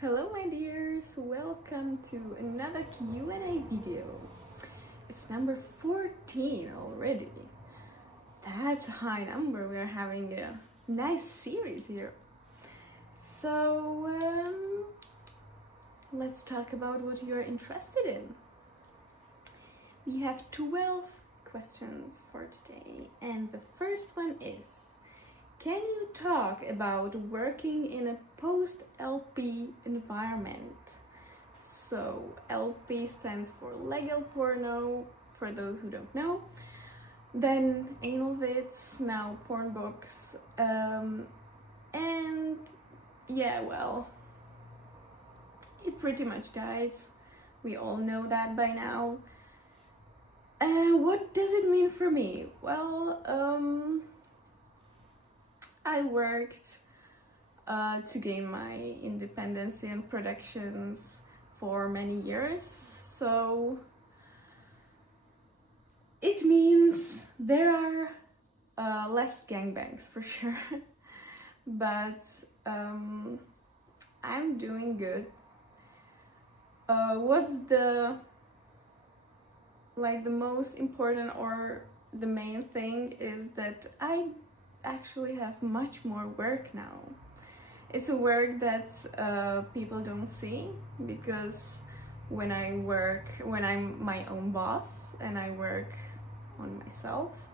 Hello my dears, welcome to another Q&A video. It's number 14 already. That's a high number, we're having a nice series here. So let's talk about what you're interested in. We have 12 questions for today, and the first one is: can you talk about working in a post-LP environment? So LP stands for legal porno, for those who don't know. Then anal vids, now porn books. And yeah, well, it pretty much died. We all know that by now. What does it mean for me? Well, I worked to gain my independence in productions for many years, so it means there are less gangbangs for sure, but I'm doing good. What's the most important or the main thing is that I actually have much more work now. It's a work that people don't see, because when I'm my own boss and I work on myself,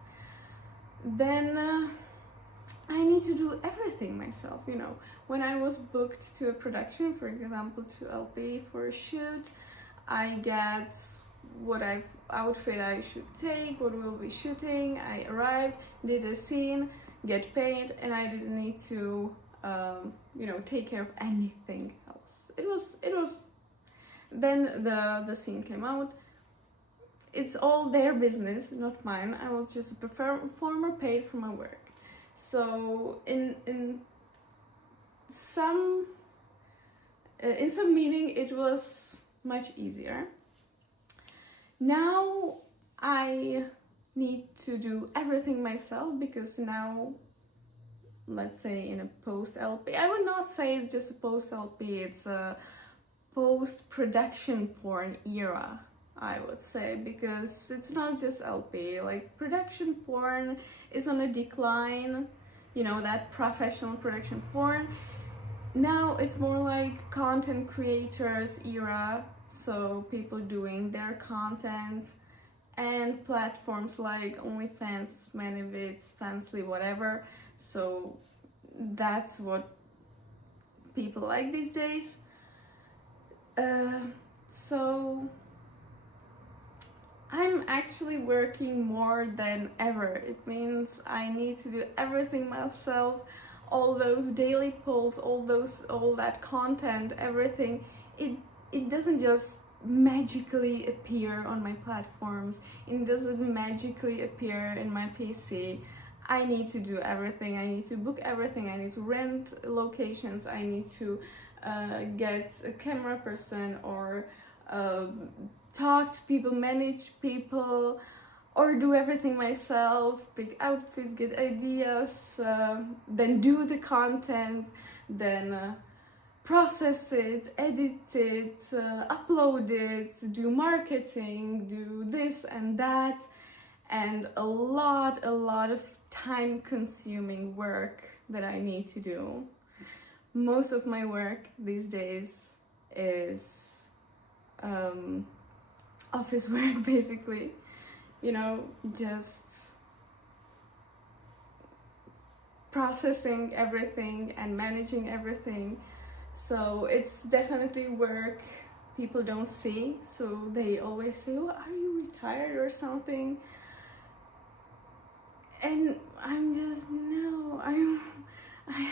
then I need to do everything myself. When I was booked to a production, for example to LP for a shoot, I get what outfit I should take, what we'll be shooting. I arrived, did a scene, get paid, and I didn't need to take care of anything else. It was then the scene came out. It's all their business, not mine. I was just a performer paid for my work. So in some meaning it was much easier. Now I need to do everything myself, because now, let's say in a post-LP, I would not say it's just a post-LP, it's a post-production porn era, I would say, because it's not just LP. Like, production porn is on a decline, that professional production porn. Now it's more like content creators era, so people doing their content, and platforms like OnlyFans, ManyVids, Fansly, whatever. So that's what people like these days. So I'm actually working more than ever. It means I need to do everything myself. All those daily polls, all that content, everything. It doesn't just magically appear on my platforms. It doesn't magically appear in my PC. I need to do everything. I need to book everything. I need to rent locations. I need to get a camera person, or talk to people, manage people, or do everything myself, pick outfits, get ideas, then do the content, then process it, edit it, upload it, do marketing, do this and that, and a lot of time-consuming work that I need to do. Most of my work these days is office work, basically. Just processing everything and managing everything. So it's definitely work people don't see. So they always say, "Oh, are you retired or something?" And I'm just, no, I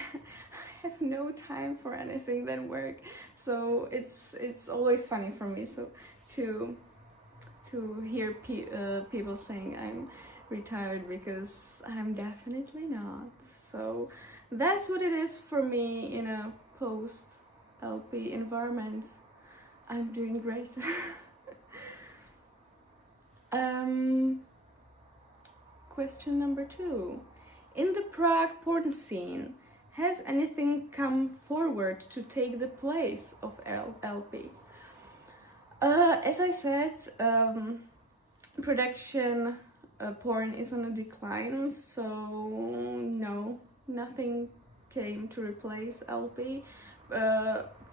have no time for anything than work. So it's always funny for me. So to hear people saying I'm retired, because I'm definitely not. So that's what it is for me in a post-LP environment. I'm doing great. Question number 2. In the Prague porn scene, has anything come forward to take the place of LP? As I said, production porn is on a decline, so no, nothing came to replace LP.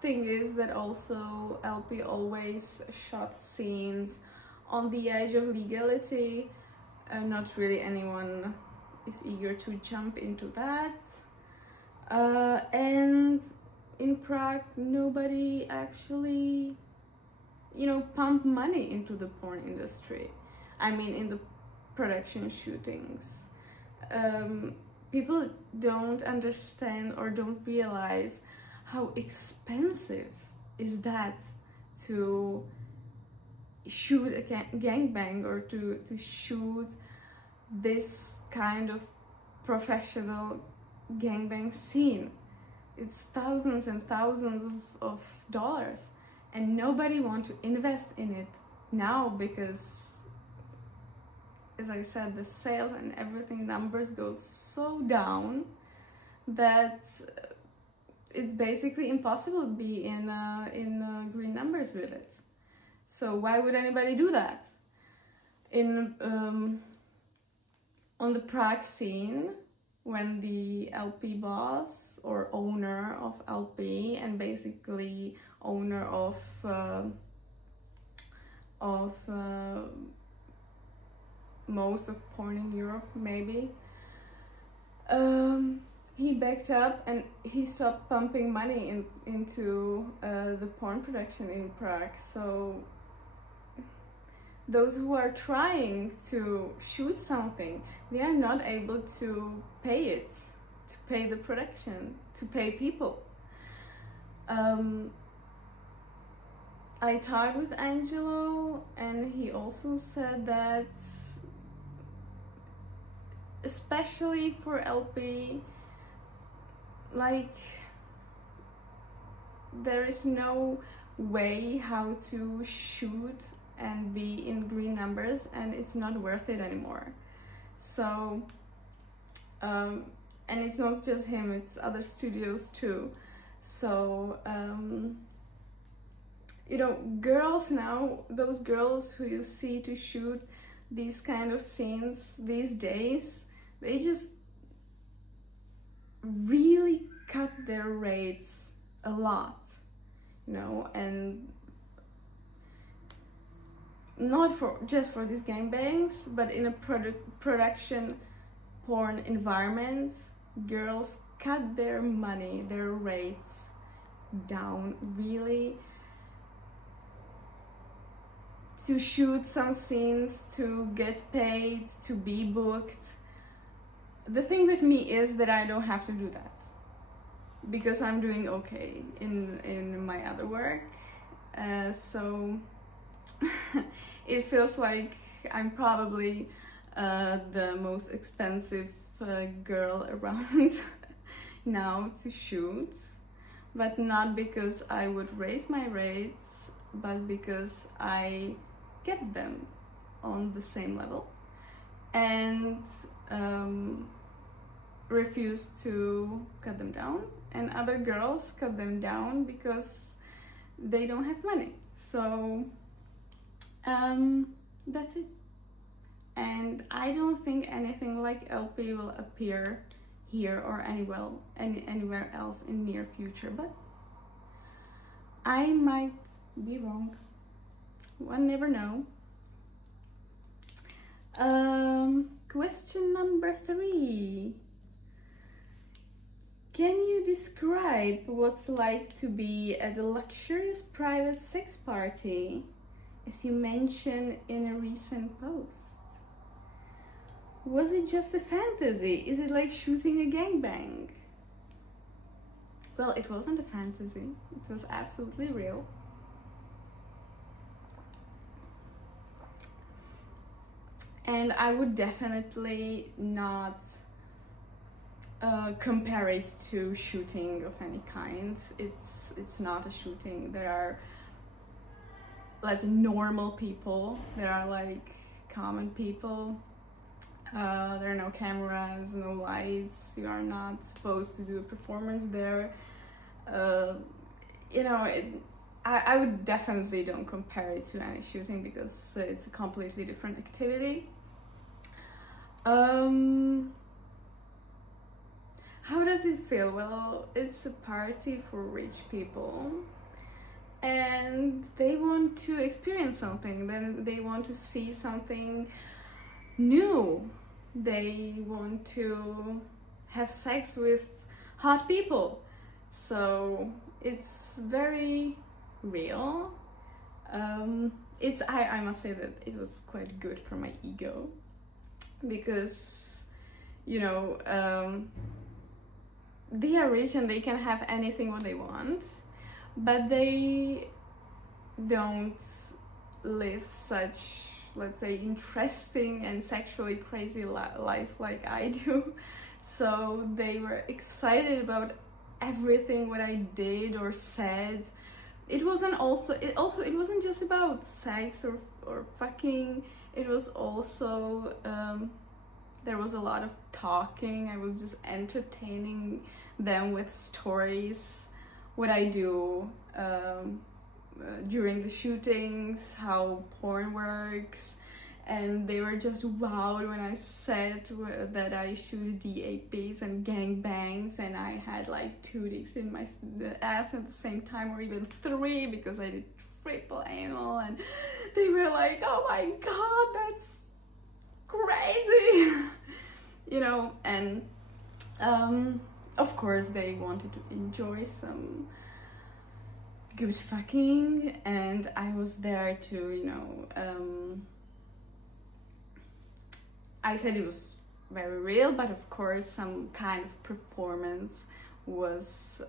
Thing is that also LP always shot scenes on the edge of legality. Not really anyone is eager to jump into that. And in Prague, nobody actually, pump money into the porn industry. I mean, in the production shootings. People don't understand or don't realize how expensive is that to shoot a gangbang or to shoot this kind of professional gangbang scene. It's thousands and thousands of dollars, and nobody wants to invest in it now because, as I said, the sales and everything numbers go so down that it's basically impossible to be in green numbers with it. So why would anybody do that? On the Prague scene, when the LP boss or owner of LP and basically owner of most of porn in Europe, maybe, he backed up and he stopped pumping money into the porn production in Prague. So those who are trying to shoot something, they are not able to pay it, to pay the production, to pay people. I talked with Angelo and he also said that especially for LP, like, there is no way how to shoot and be in green numbers, and it's not worth it anymore. So and it's not just him, it's other studios too. So girls now, those girls who you see to shoot these kind of scenes these days, they just really cut their rates a lot, and not just for these gangbangs, but in a production porn environment, girls cut their money, their rates down really to shoot some scenes, to get paid, to be booked. The thing with me is that I don't have to do that because I'm doing okay in my other work. So it feels like I'm probably the most expensive girl around now to shoot, but not because I would raise my rates, but because I kept them on the same level and refused to cut them down, and other girls cut them down because they don't have money. So that's it. And I don't think anything like LP will appear here or anywhere else in near future, but I might be wrong. One never know. Question number 3. Can you describe what's like to be at a luxurious private sex party, as you mentioned in a recent post? Was it just a fantasy? Is it like shooting a gangbang? Well, it wasn't a fantasy. It was absolutely real. And I would definitely not compare it to shooting of any kind. It's not a shooting. There are like normal people. There are like common people. There are no cameras, no lights. You are not supposed to do a performance there. You know, I would definitely don't compare it to any shooting because it's a completely different activity. How does it feel? Well, it's a party for rich people, and they want to experience something. Then they want to see something new. They want to have sex with hot people. So it's very real. I must say that it was quite good for my ego because, you know, they are rich and they can have anything what they want, but they don't live such, let's say, interesting and sexually crazy life like I do. So they were excited about everything what I did or said. It wasn't just about sex or fucking. It was also there was a lot of talking. I was just entertaining them with stories, what I do during the shootings, how porn works, and they were just wowed when I said that I shoot D8Bs and gangbangs, and I had like 2 dicks in my ass at the same time, or even 3 because I did triple anal, and they were like, "Oh my god, that's crazy," you know. And of course they wanted to enjoy some good fucking, and I was there to, you know, I said it was very real, but of course some kind of performance was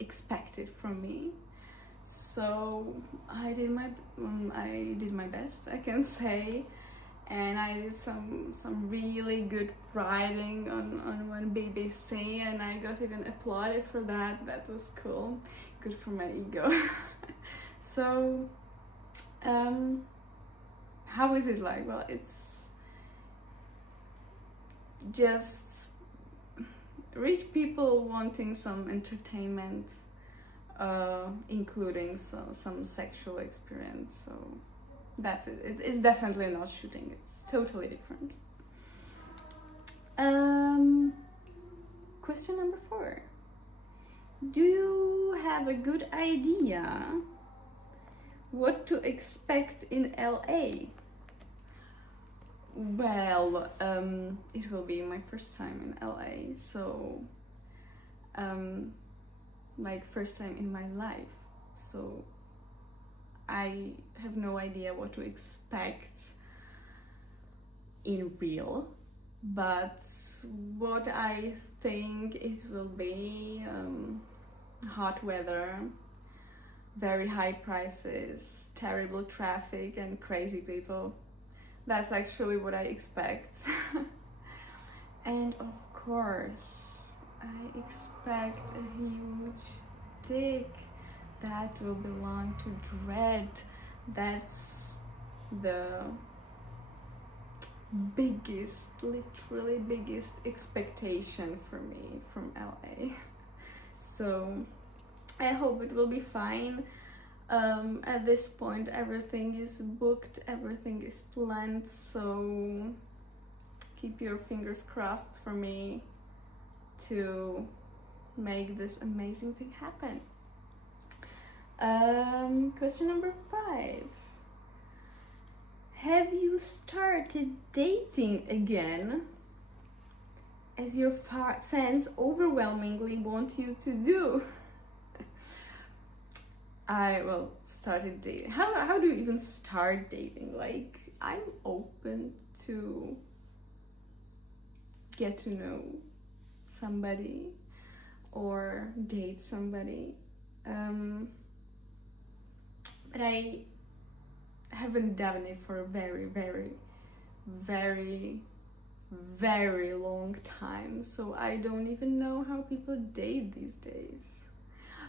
expected from me. So I did my best, I can say, and I did some really good writing on one BBC, and I got even applauded for that. That was cool, good for my ego. So how is it like? Well, it's just rich people wanting some entertainment, including some sexual experience. So that's it. It's definitely not shooting. It's totally different. Question number 4. Do you have a good idea what to expect in LA? Well, it will be my first time in LA, so like first time in my life. So I have no idea what to expect in real, but what I think it will be, hot weather, very high prices, terrible traffic, and crazy people. That's actually what I expect. And of course, I expect a huge dick that will belong to Dread. That's the literally biggest expectation for me from LA. So I hope it will be fine. At this point, everything is booked, everything is planned, so keep your fingers crossed for me to make this amazing thing happen. Question number 5. Have you started dating again, as your fans overwhelmingly want you to do? I started dating. How do you even start dating? Like, I'm open to get to know somebody or date somebody, but I haven't done it for a very, very, very, very long time, so I don't even know how people date these days.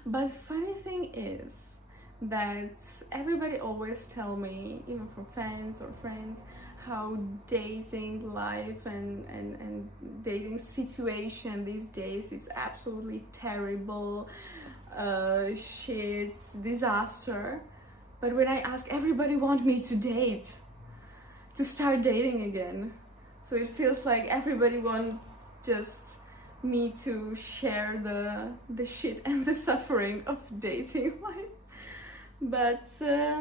But funny thing is that everybody always tell me, even from fans or friends, how dating life and dating situation these days is absolutely terrible, shit, disaster. But when I ask, everybody want me to date, to start dating again. So it feels like everybody wants just me to share the shit and the suffering of dating life. But yeah,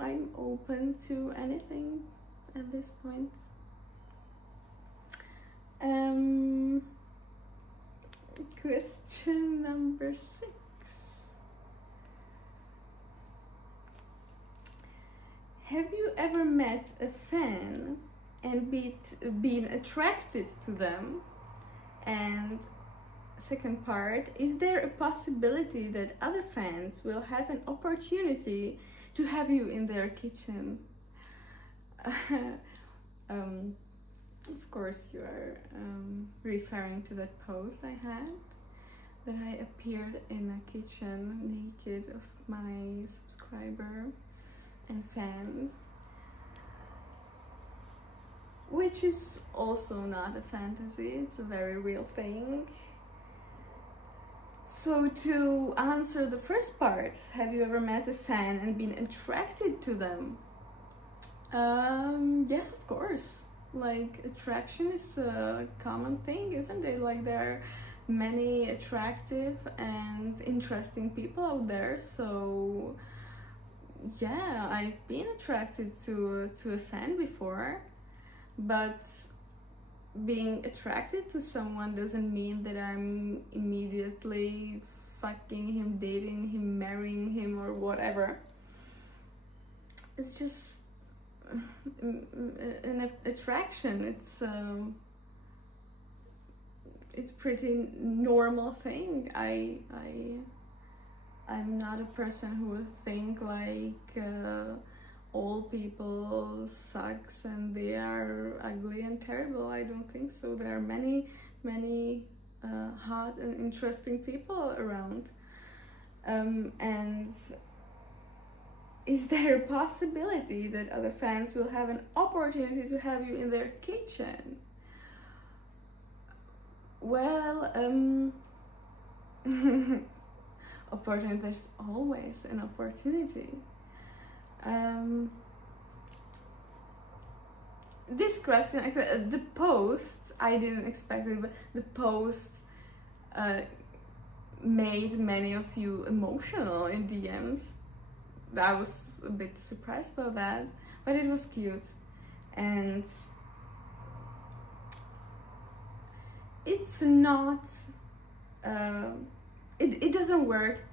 I'm open to anything at this point. Question number 6. Have you ever met a fan and been attracted to them? And second part, is there a possibility that other fans will have an opportunity to have you in their kitchen? Of course, you are referring to that post I had, that I appeared in a kitchen naked of my subscriber and fan, which is also not a fantasy, it's a very real thing. So to answer the first part, have you ever met a fan and been attracted to them? Yes, of course. Like, attraction is a common thing, isn't it? Like, there are many attractive and interesting people out there, so yeah, I've been attracted to a fan before, but being attracted to someone doesn't mean that I'm immediately fucking him, dating him, marrying him, or whatever. It's just an attraction. It's pretty normal thing. I'm not a person who would think like all people sucks and they are ugly and terrible. I don't think so. There are many hot and interesting people around. And is there a possibility that other fans will have an opportunity to have you in their kitchen? Well, opportunity, there's always an opportunity. This question, actually, the post, I didn't expect it, but the post made many of you emotional in DMs. I was a bit surprised about that, but it was cute. And it's not, it doesn't work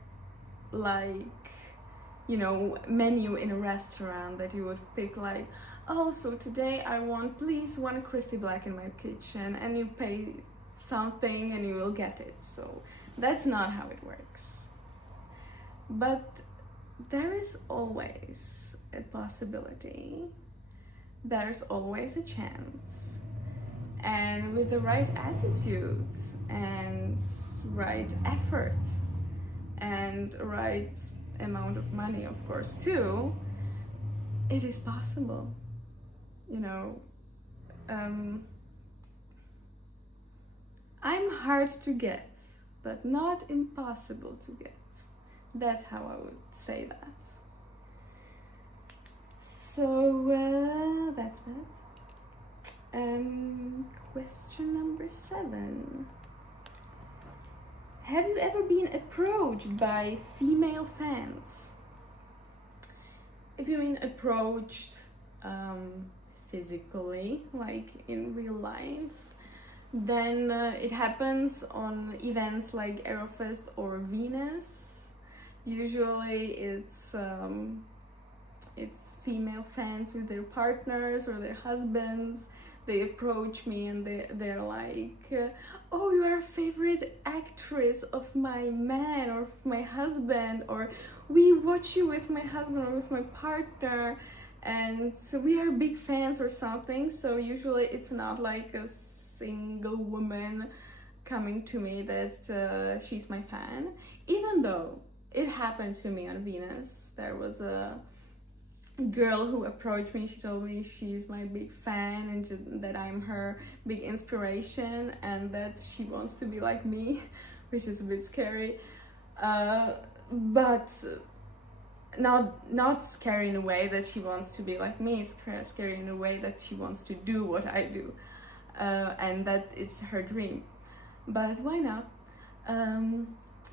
like, you know, menu in a restaurant that you would pick like, oh, so today I want, please, one Kristy Black in my kitchen, and you pay something and you will get it. So that's not how it works. But there is always a possibility. There's always a chance. And with the right attitude and right effort and right amount of money, of course, too, it is possible. You know, I'm hard to get, but not impossible to get. That's how I would say that. So that's that. Question number 7. Have you ever been approached by female fans? If you mean approached physically, like in real life, then it happens on events like Aerofest or Venus. Usually it's female fans with their partners or their husbands. They approach me and they're like, oh, you are a favorite actress of my man or of my husband, or we watch you with my husband or with my partner, and so we are big fans or something. So usually it's not like a single woman coming to me that she's my fan, even though it happened to me on Venus. There was a girl who approached me, she told me she's my big fan and that I'm her big inspiration and that she wants to be like me, which is a bit scary. But not scary in a way that she wants to be like me. It's scary in a way that she wants to do what I do, and that it's her dream. But why not?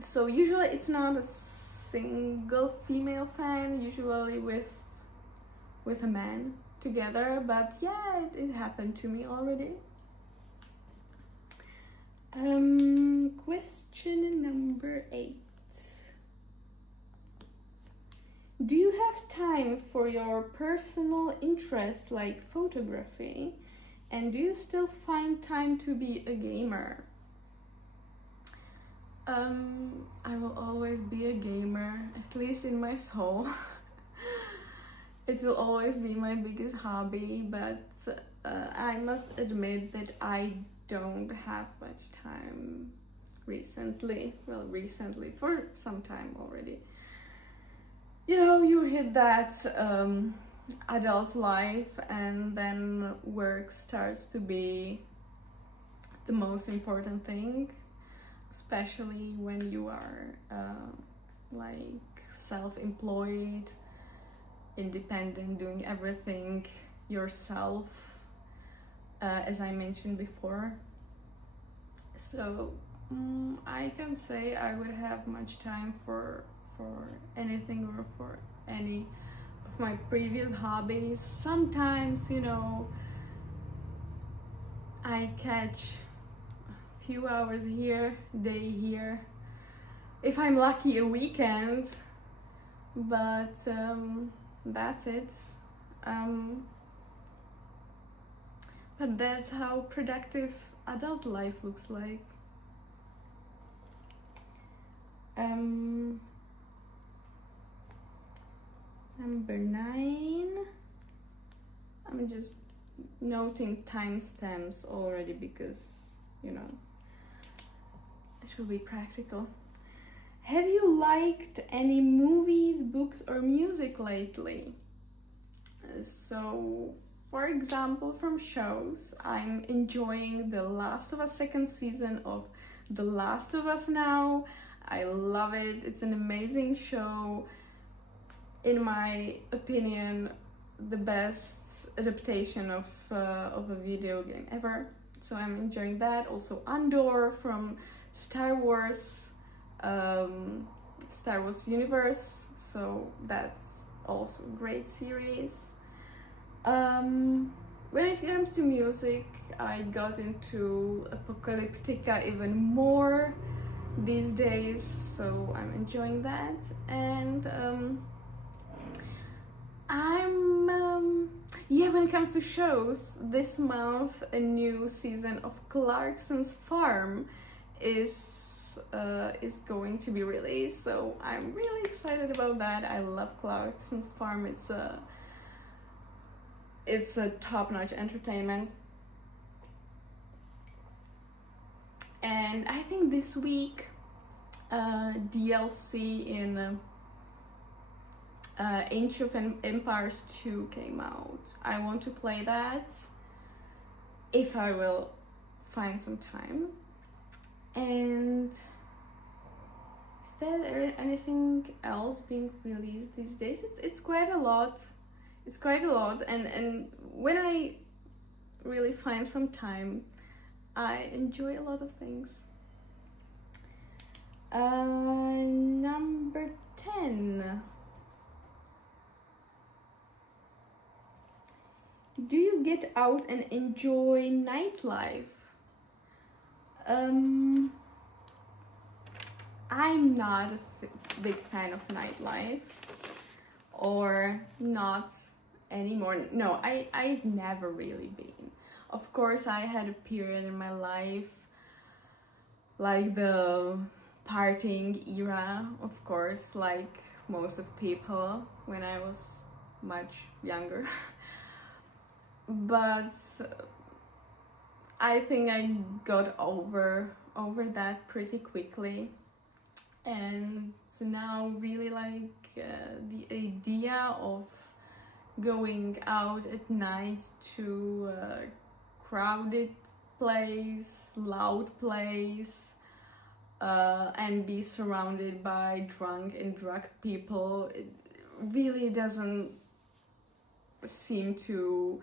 So usually it's not a single female fan, usually with a man together, but yeah, it happened to me already. Question number 8. Do you have time for your personal interests like photography? And do you still find time to be a gamer? I will always be a gamer, at least in my soul. It will always be my biggest hobby, but I must admit that I don't have much time recently. Well, recently, for some time already. You know, you hit that adult life, and then work starts to be the most important thing, especially when you are like self-employed, independent, doing everything yourself, as I mentioned before. So I can say I would have much time for anything or for any of my previous hobbies. Sometimes, you know, I catch a few hours here, day here, if I'm lucky a weekend, but that's it. But that's how productive adult life looks like. Number 9. I'm just noting timestamps already because, you know, it will be practical. Have you liked any movies, books, or music lately? So, for example, from shows, I'm enjoying The Last of Us second season of The Last of Us now. I love it. It's an amazing show. In my opinion, the best adaptation of a video game ever. So I'm enjoying that. Also Andor from Star Wars universe. So that's also a great series. When it comes to music, I got into Apocalyptica even more these days, so I'm enjoying that. And when it comes to shows, this month a new season of Clarkson's Farm is going to be released, so I'm really excited about that. I love Clarkson's Farm. It's a top-notch entertainment. And I think this week DLC in Age of Empires 2 came out. I want to play that if I will find some time. And is there anything else being released these days? It's quite a lot. It's quite a lot, and when I really find some time, I enjoy a lot of things. Number 10. Do you get out and enjoy nightlife? I'm not a big fan of nightlife, or not anymore. No, I've never really been. Of course, I had a period in my life, like the partying era, of course, like most of people when I was much younger. But I think I got over that pretty quickly, and so now really like the idea of going out at night to a crowded place, loud place, and be surrounded by drunk and drug people. It really doesn't seem to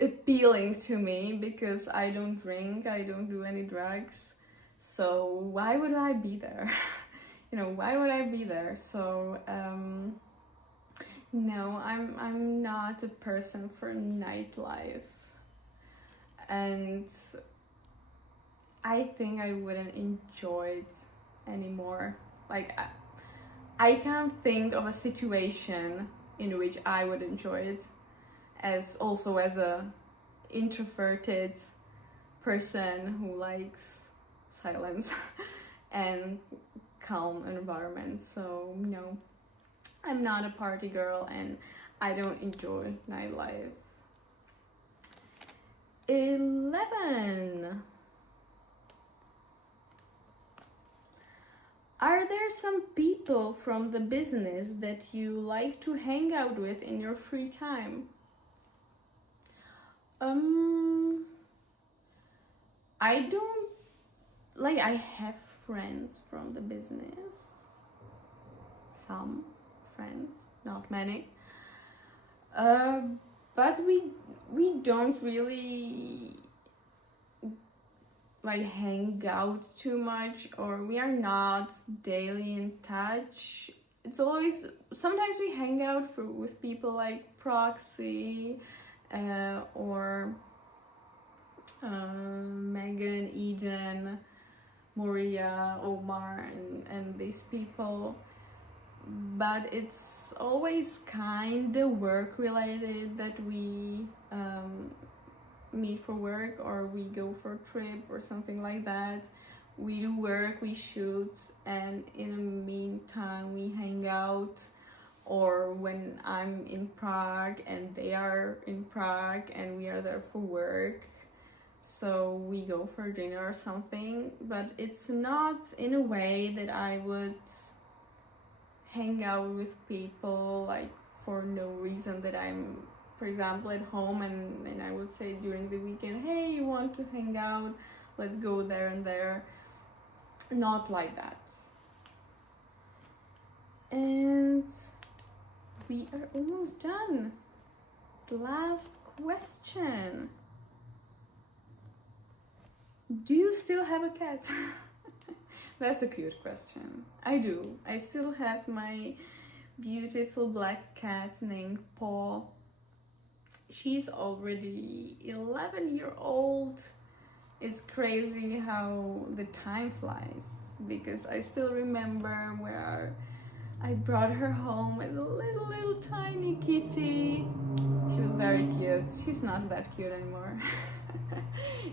appealing to me, because I don't drink, I don't do any drugs, so why would I be there? Why would I be there? So no, I'm not a person for nightlife, and I think I wouldn't enjoy it anymore. Like, I can't think of a situation in which I would enjoy it, as a introverted person who likes silence and calm environments. So no, I'm not a party girl, and I don't enjoy nightlife. 11. Are there some people from the business that you like to hang out with in your free time? I don't, like, I have friends from the business. Some friends, not many. But we don't really like hang out too much, or we are not daily in touch. It's always, sometimes we hang out with people like Proxy, or Megan, Eden, Maria, Omar, and these people. But it's always kind of work related, that we meet for work, or we go for a trip or something like that. We do work, we shoot, and in the meantime we hang out. Or when I'm in Prague and they are in Prague and we are there for work, so we go for dinner or something. But it's not in a way that I would hang out with people like for no reason, that I'm, for example, at home and I would say during the weekend, hey, you want to hang out, let's go there and there. Not like that. And we are almost done. The last question. Do you still have a cat? That's a cute question. I do. I still have my beautiful black cat named Paul. She's already 11-year-old. It's crazy how the time flies, because I still remember where I brought her home as a little tiny kitty. She was very cute. She's not that cute anymore.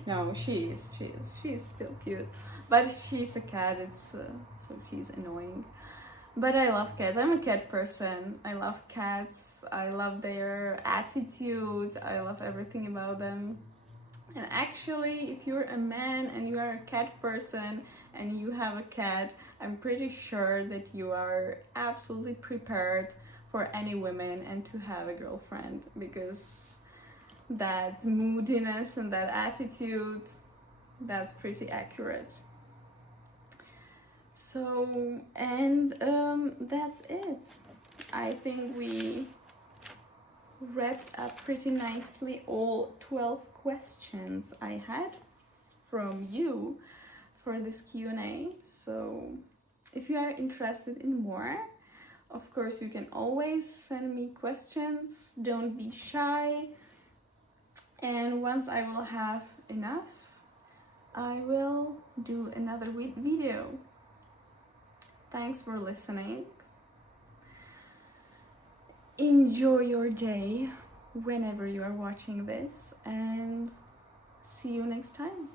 No, she's still cute, but she's a cat. It's so she's annoying. But I love cats. I'm a cat person. I love cats. I love their attitude. I love everything about them. And actually, if you're a man and you are a cat person and you have a cat, I'm pretty sure that you are absolutely prepared for any woman and to have a girlfriend, because that moodiness and that attitude, that's pretty accurate. So, and that's it. I think we wrapped up pretty nicely all 12 questions I had from you for this Q&A. So if you are interested in more, of course you can always send me questions. Don't be shy. And once I will have enough, I will do another video. Thanks for listening. Enjoy your day whenever you are watching this, and see you next time.